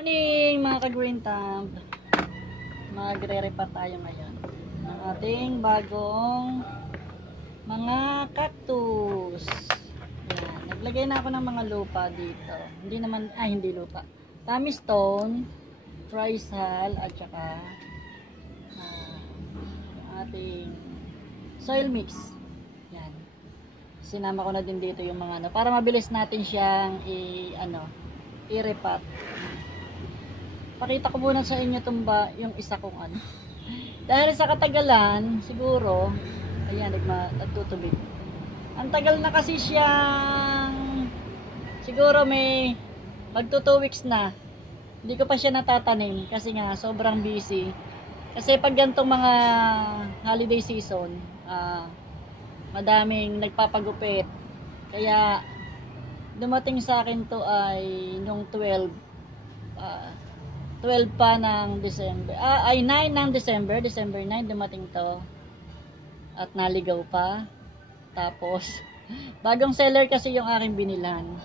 Morning mga ka-green thumb. Magre-repa tayo ngayon ng ating bagong mga cactus. Yan. Naglagay na ako ng mga lupa dito. Hindi naman, hindi lupa. Tummy stone, trisal, at saka yung ating soil mix. Yan. Sinama ko na din dito yung mga para mabilis natin siyang i-repat. Pakita ko muna sa inyo yung isa kong Dahil sa katagalan, siguro, ayan, nagtutubig. Ang tagal na kasi siyang, siguro may magto 2 weeks na. Hindi ko pa siya natatanim kasi nga sobrang busy. Kasi pag gantong mga holiday season, madaming nagpapagupit. Kaya dumating sa akin to ay nung 12 pa ng December. 9 ng December 9 dumating to. At naligaw pa. Tapos, bagong seller kasi yung aking binilan.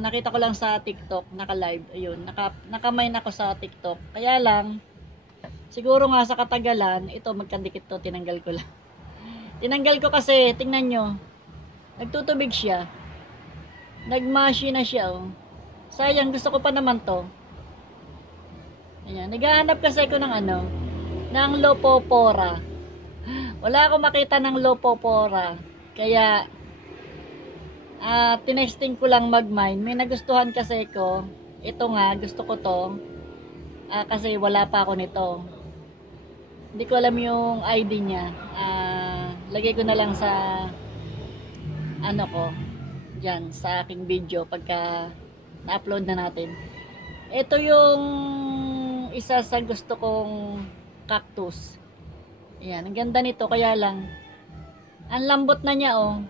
Nakita ko lang sa TikTok, naka-live. Ayun, naka-mine ako sa TikTok. Kaya lang, siguro nga sa katagalan, ito magkandikit to, tinanggal ko lang. Tinanggal ko kasi, tingnan nyo, nagtutubig siya. Nagmashi na siya, oh. Sayang, gusto ko pa naman to. Ayan, naghahanap kasi ako ng Lopopora. Wala akong makita ng Lopopora. Kaya, tinesting ko lang mag-mine. May nagustuhan kasi ko. Ito nga, gusto ko to. Kasi wala pa ako nito. Hindi ko alam yung ID niya. Lagay ko na lang sa dyan, sa aking video pagka na-upload na natin. Ito yung isa sa gusto kong cactus. Ayan, ang ganda nito, kaya lang ang lambot na niya, oh.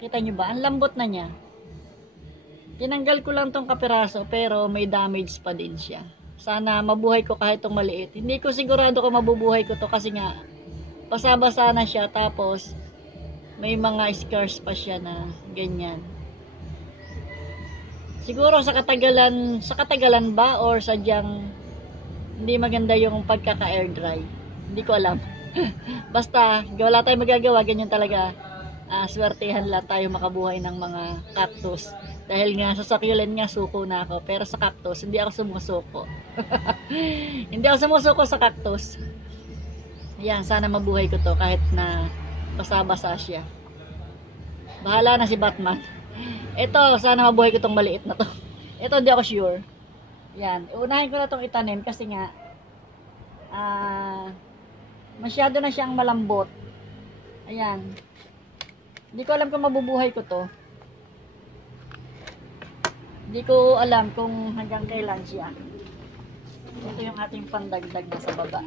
Kita nyo ba? Ang lambot na niya. Tinanggal ko lang tong kapiraso pero may damage pa din siya. Sana mabuhay ko kahit itong maliit. Hindi ko sigurado kung mabubuhay ko to kasi nga basa-basa na siya, tapos may mga scars pa siya na ganyan. Siguro sa katagalan ba or sadyang hindi maganda yung pagkaka-air dry. Hindi ko alam. Basta, wala tayong magagawa, ganyan talaga. Swertehan lang tayo makabuhay ng mga cactus. Dahil nga sa succulent nga suko na ako, pero sa cactus hindi ako sumusuko. Hindi ako sumusuko sa cactus. Ayan, sana mabuhay ko to kahit na basa-basa siya. Bahala na si Batman. Ito, sana mabuhay ko tong maliit na to. Ito, hindi ako sure. Yan, unahin ko na tong itanim kasi nga masyado na siyang malambot. Ayan. Hindi ko alam kung mabubuhay ko to. Hindi ko alam kung hanggang kailan siya. Ito yung ating pandagdag na sa baba.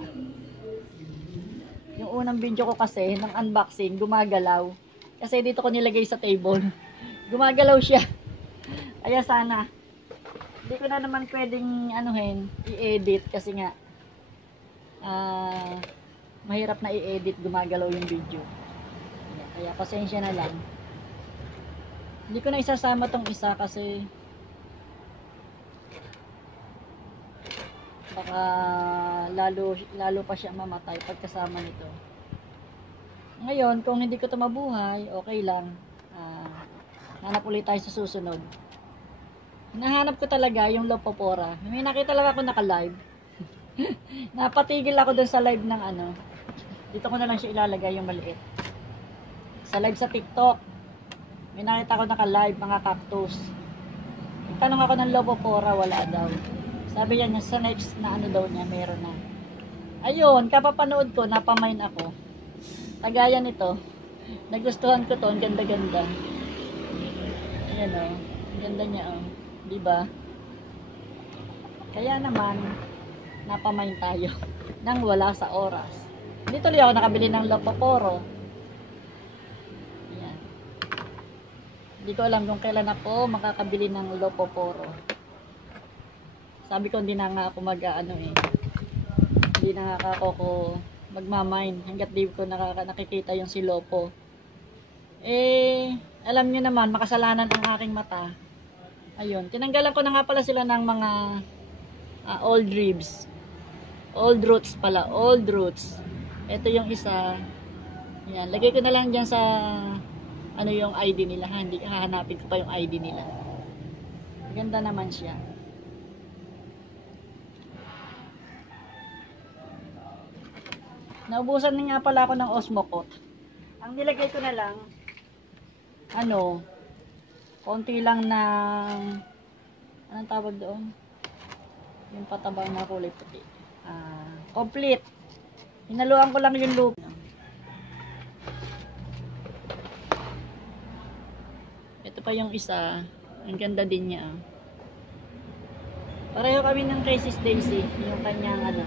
Yung unang video ko kasi ng unboxing, gumagalaw. Kasi dito ko nilagay sa table. Gumagalaw siya. Kaya sana hindi ko na naman pwedeng i-edit kasi nga mahirap na i-edit, gumagalaw yung video. Kaya pasensya na lang. Hindi ko na isasama tong isa kasi baka lalo pa siya mamatay pagkasama nito. Ngayon, kung hindi ko to mabuhay, okay lang. Hanap ulit tayo sa susunod. Hinahanap ko talaga yung Lopopora. May nakita lang ako naka-live. Napatigil ako dun sa live ng dito ko na lang siya ilalagay yung maliit. Sa live sa TikTok. May nakita ako naka-live mga cactus. Nagtanong ako ng Lopopora, wala daw. Sabi niya sa next na daw niya, meron na. Ayun, kapapanood ko, napamine ako. Tagayan nito. Nagustuhan ko to, ang ganda-ganda. Ayan o, ang ganda niya o. Diba? Kaya naman, napamine tayo nang wala sa oras. Hindi tuloy ako nakabili ng Lopoporo. Ayan. Hindi ko alam kung kailan ako makakabili ng Lopoporo. Sabi ko hindi na nga ako hindi na nga ako magmamine hanggat di ko nakikita yung si Lopo. Alam nyo naman, makasalanan ang aking mata. Ayun, tinanggalan ko na nga pala sila ng mga old ribs. Old roots pala, old roots. Ito yung isa. Yan, lagay ko na lang dyan sa ano yung ID nila. Hindi hahanapin ko pa yung ID nila. Ganda naman siya. Naubusan na nga pala ako ng Osmocote. Ang nilagay ko na lang, ano, konti lang ng, anong tawag doon? Yung patabang na kulay puti. Complete. Hinaluan ko lang yung loop. Ito pa yung isa. Ang ganda din niya. Pareho kami ng kay Sis Daisy. Yung kanyang ano.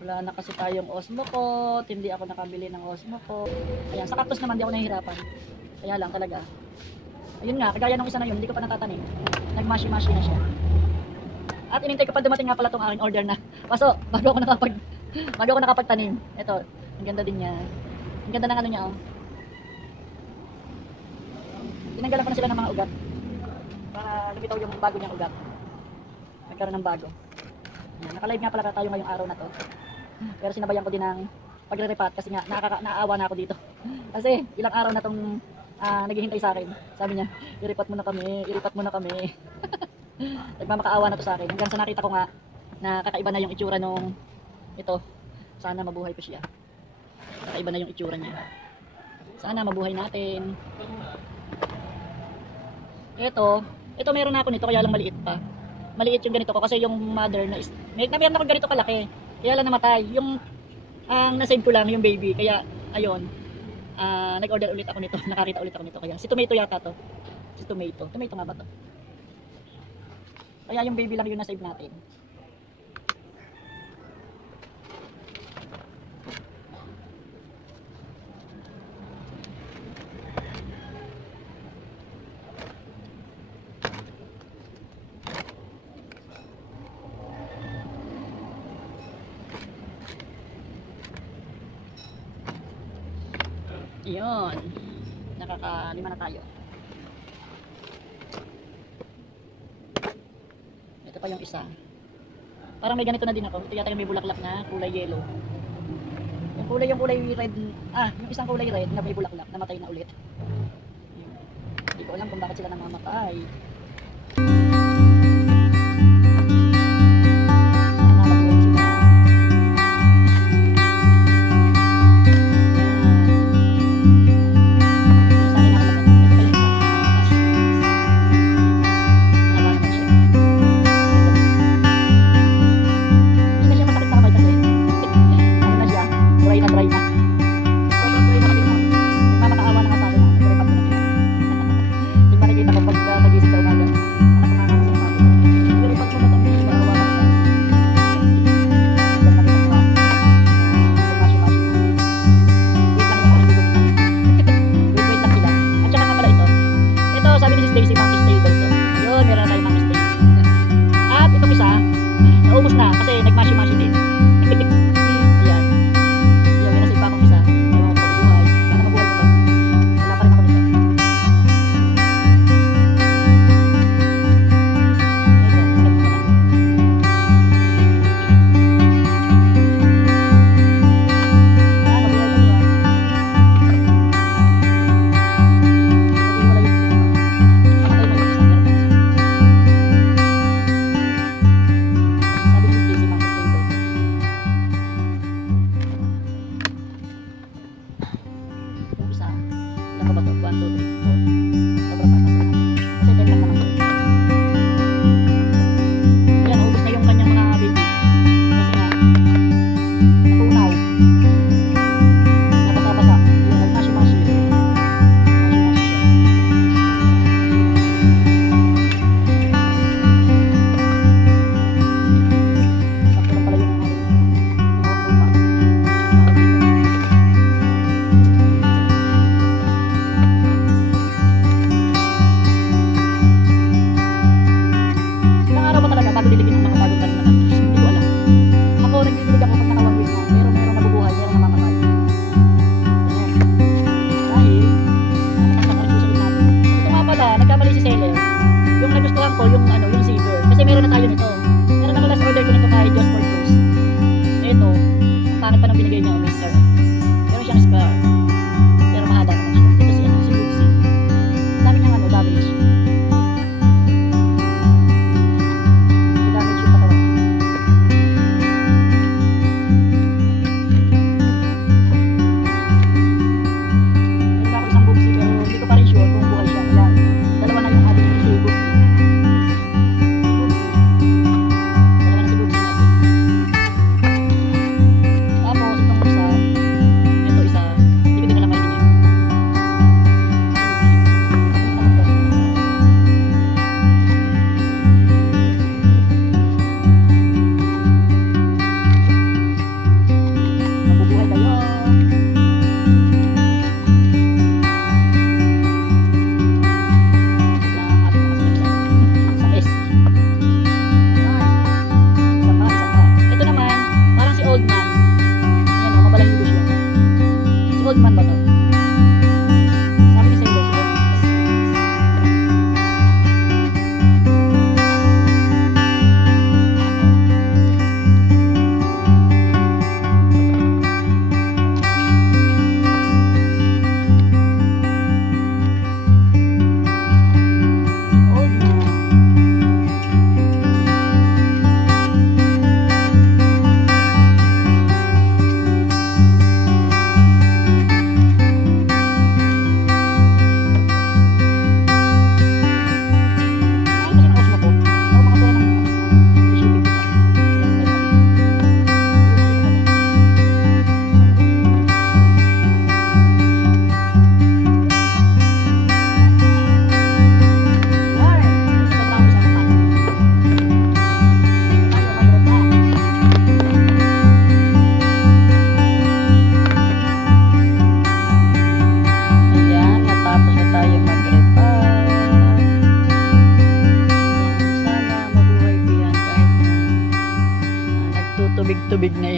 Wala na kasi tayong Osmocote. Hindi ako nakabili ng Osmocote. Ayan, sa cactus naman di ako nahihirapan. Kaya lang talaga. Ayun nga, kagaya ng isa na yun, hindi ko pa natatanim. Nagmashi-mashi na siya. At inintay ko pa dumating nga pala itong aking order na. Paso, bago ako nakapagtanim. Ito, ang ganda din niya. Ang ganda ng ano niya, oh. Tinanggalan ko na sila ng mga ugat. Para lumitaw yung bago niyang ugat. Nagkaroon ng bago. Ayan, naka-live nga pala tayo ngayong araw na to. Pero sinabayan ko din ng pagre-repat kasi nga naaawa na ako dito. Kasi ilang araw na tong naghihintay sa akin. Sabi niya, iripat mo na kami. Nagmamakaawa na to sa akin. Hanggang sa nakita ko nga na kakaiba na yung itsura nung ito. Sana mabuhay pa siya. Kakaiba na yung itsura niya. Sana mabuhay natin. Ito meron na ako nito kaya lang maliit pa. Maliit yung ganito ko kasi yung mother na meron ako ganito kalaki. Kaya lang namatay. Yung nasave ko lang yung baby. Kaya ayun. Nag-order ulit ako nito. Nakakita ulit ako nito. Kaya si Tomato yata to. Si Tomato. Tomato nga ba to? Kaya yung baby lang yung nasave natin. Yun. Nakaka-5 na tayo. Ito pa yung isa. Parang may ganito na din ako. Ito yata yung may bulaklak na kulay yellow. Yung kulay red. Yung isang kulay red na may bulaklak. Namatay na ulit. Yun. Hindi ko alam kung bakit sila namamatay. ko yung ano, yung zipper. Kasi meron na tayo nito. Meron ako last order ko nito kay Just for Cruise. Ito, ang pangit pa nang binigay niya, mister. Meron siyang spare. Pero mahaba naman siya. Ito si ano, si Lucy. Dami niyang ano, damage. May damage yung katawan. Meron ako isang Lucy pero hindi ko pa rin sure kung buhay siya. Kaya dalawa na yung ating si Lucy. Dalawa na si Lucy natin. Tapos itong isa, ito isa, hindi ko din alam mainit yun. Mabubuhay kayo. Sa S. Yan. Isa pa, isa pa. Ito naman, parang si Old Man. Ayan o, mabalahibo siya. Si Old Man ba to? Sabi ni Sailor, si Old Man. Old Man. Ay, kasi nakausap ako. Ako makakuha ng shipping ko pa. Alright, sobrang isa pa. Tayo, mag-repa. Ayan, natapos na tayo mag-repa. Sana mabuhay ko yan kahit na nagtutubig-tubig na